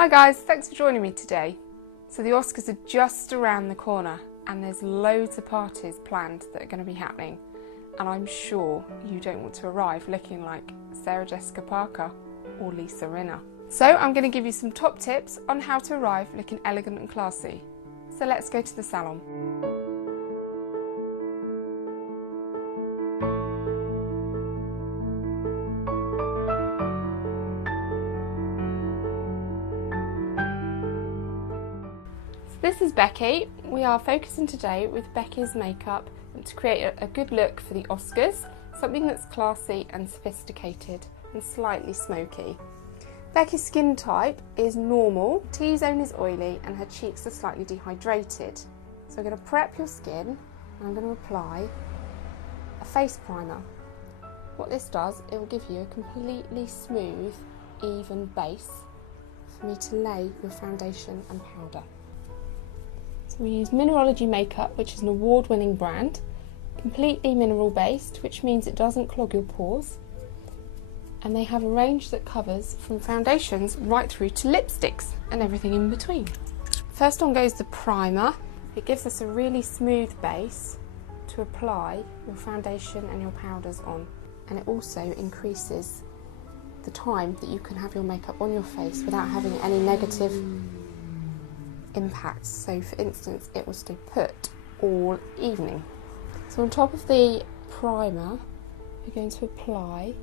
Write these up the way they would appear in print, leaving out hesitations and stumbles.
Hi guys, thanks for joining me today. So the Oscars are just around the corner and there's loads of parties planned that are going to be happening, and I'm sure you don't want to arrive looking like Sarah Jessica Parker or Lisa Rinna. So I'm going to give you some top tips on how to arrive looking elegant and classy. So let's go to the salon. This is Becky. We are focusing today with Becky's makeup to create a good look for the Oscars, something that's classy and sophisticated and slightly smoky. Becky's skin type is normal, T-zone is oily and her cheeks are slightly dehydrated. So I'm going to prep your skin and I'm going to apply a face primer. What this does, it will give you a completely smooth, even base for me to lay your foundation and powder. So we use Mineralogy Makeup, which is an award-winning brand, completely mineral based, which means it doesn't clog your pores, and they have a range that covers from foundations right through to lipsticks and everything in between. First on goes the primer. It gives us a really smooth base to apply your foundation and your powders on, and it also increases the time that you can have your makeup on your face without having any negative impacts. So for instance, it will stay put all evening. So on top of the primer, we're going to apply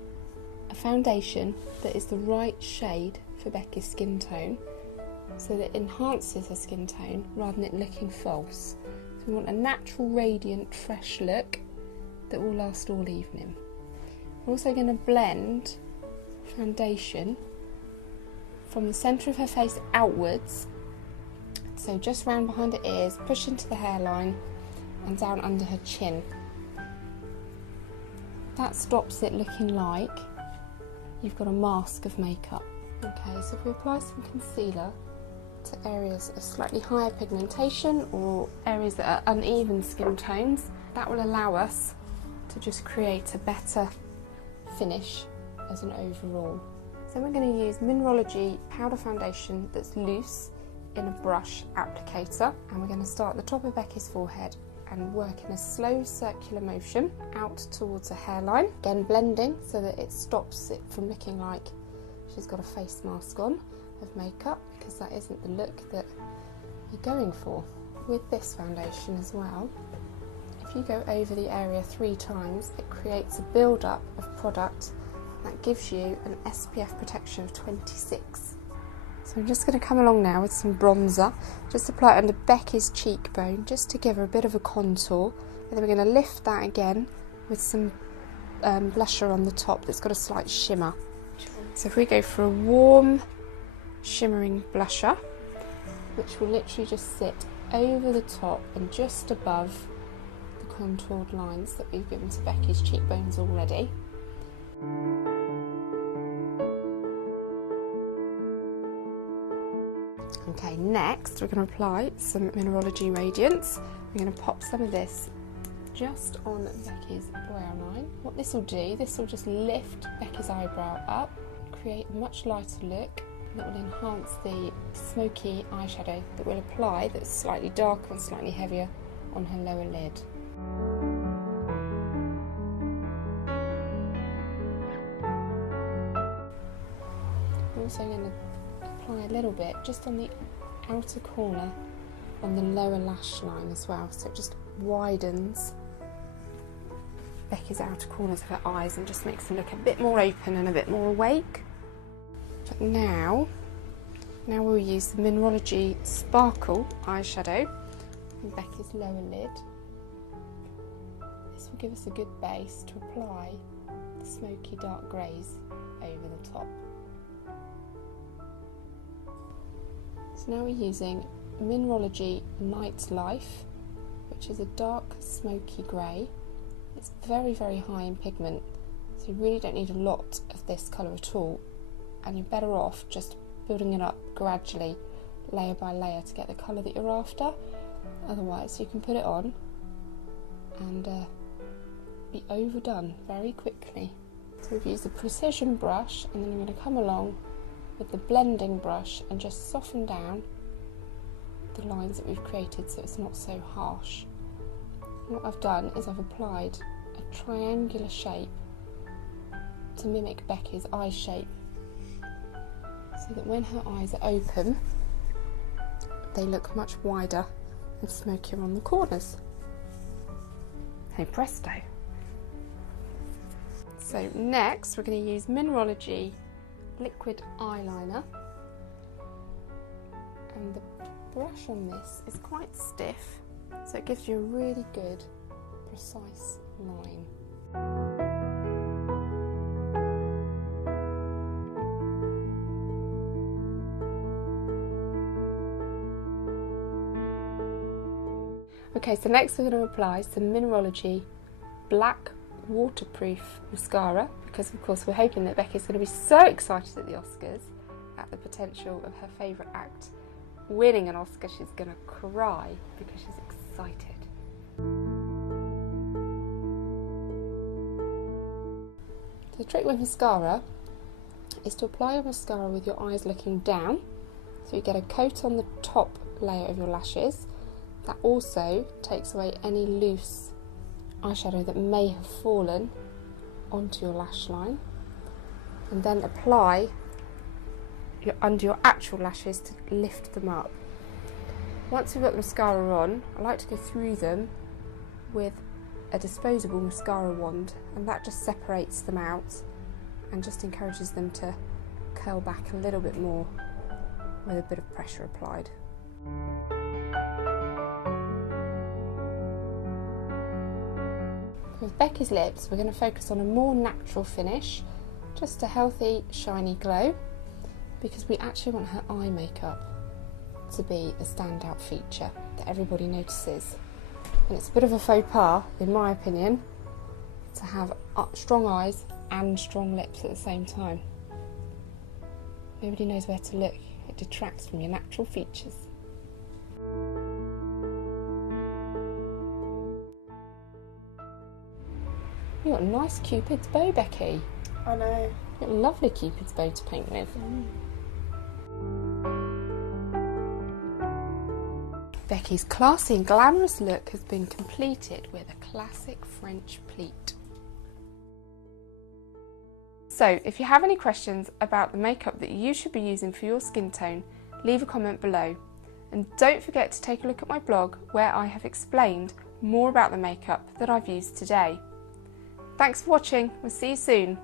a foundation that is the right shade for Becky's skin tone, so that it enhances her skin tone rather than it looking false. So we want a natural, radiant, fresh look that will last all evening. We're also going to blend foundation from the centre of her face outwards. So just round behind her ears, push into the hairline and down under her chin. That stops it looking like you've got a mask of makeup. Okay, so if we apply some concealer to areas of slightly higher pigmentation or areas that are uneven skin tones, that will allow us to just create a better finish as an overall. So we're going to use Mineralogy powder foundation that's loose in a brush applicator, and we're going to start at the top of Becky's forehead and work in a slow circular motion out towards her hairline, again blending so that it stops it from looking like she's got a face mask on of makeup, because that isn't the look that you're going for. With this foundation as well, if you go over the area 3 times, it creates a build-up of product that gives you an SPF protection of 26. So I'm just going to come along now with some bronzer, just apply it under Becky's cheekbone just to give her a bit of a contour, and then we're going to lift that again with some blusher on the top that's got a slight shimmer. So if we go for a warm shimmering blusher, which will literally just sit over the top and just above the contoured lines that we've given to Becky's cheekbones already. Okay, next we're going to apply some Mineralogy Radiance. We're going to pop some of this just on Becky's brow line. What this will do, this will just lift Becky's eyebrow up, create a much lighter look, and it will enhance the smoky eyeshadow that we'll apply that's slightly darker and slightly heavier on her lower lid. We're also going to apply a little bit just on the outer corner on the lower lash line as well, so it just widens Becky's outer corners of her eyes and just makes them look a bit more open and a bit more awake. But now we'll use the Mineralogy Sparkle eyeshadow on Becky's lower lid. This will give us a good base to apply the smoky dark greys over the top. So now we're using Mineralogy Nightlife, which is a dark smoky grey. It's very, very high in pigment, so you really don't need a lot of this colour at all, and you're better off just building it up gradually, layer by layer, to get the colour that you're after. Otherwise you can put it on and be overdone very quickly. So we've used a precision brush, and then I'm going to come along with the blending brush and just soften down the lines that we've created so it's not so harsh. And what I've done is I've applied a triangular shape to mimic Becky's eye shape, so that when her eyes are open, they look much wider and smokier on the corners. Hey presto! So next we're going to use Mineralogy liquid eyeliner, and the brush on this is quite stiff, so it gives you a really good precise line. Okay, so next we're going to apply some Mineralogy black waterproof mascara, because of course we're hoping that Becky's going to be so excited at the Oscars at the potential of her favourite act winning an Oscar. She's going to cry because she's excited. The trick with mascara is to apply your mascara with your eyes looking down, so you get a coat on the top layer of your lashes. That also takes away any loose eyeshadow that may have fallen onto your lash line, and then apply under your actual lashes to lift them up. Once you've got the mascara on, I like to go through them with a disposable mascara wand, and that just separates them out and just encourages them to curl back a little bit more with a bit of pressure applied. With Becky's lips, we're going to focus on a more natural finish, just a healthy, shiny glow, because we actually want her eye makeup to be the standout feature that everybody notices. And it's a bit of a faux pas, in my opinion, to have strong eyes and strong lips at the same time. Nobody knows where to look. It detracts from your natural features. You've got a nice Cupid's bow, Becky. I know. You've got a lovely Cupid's bow to paint with. Becky's classy and glamorous look has been completed with a classic French pleat. So, if you have any questions about the makeup that you should be using for your skin tone, leave a comment below. And don't forget to take a look at my blog, where I have explained more about the makeup that I've used today. Thanks for watching, we'll see you soon.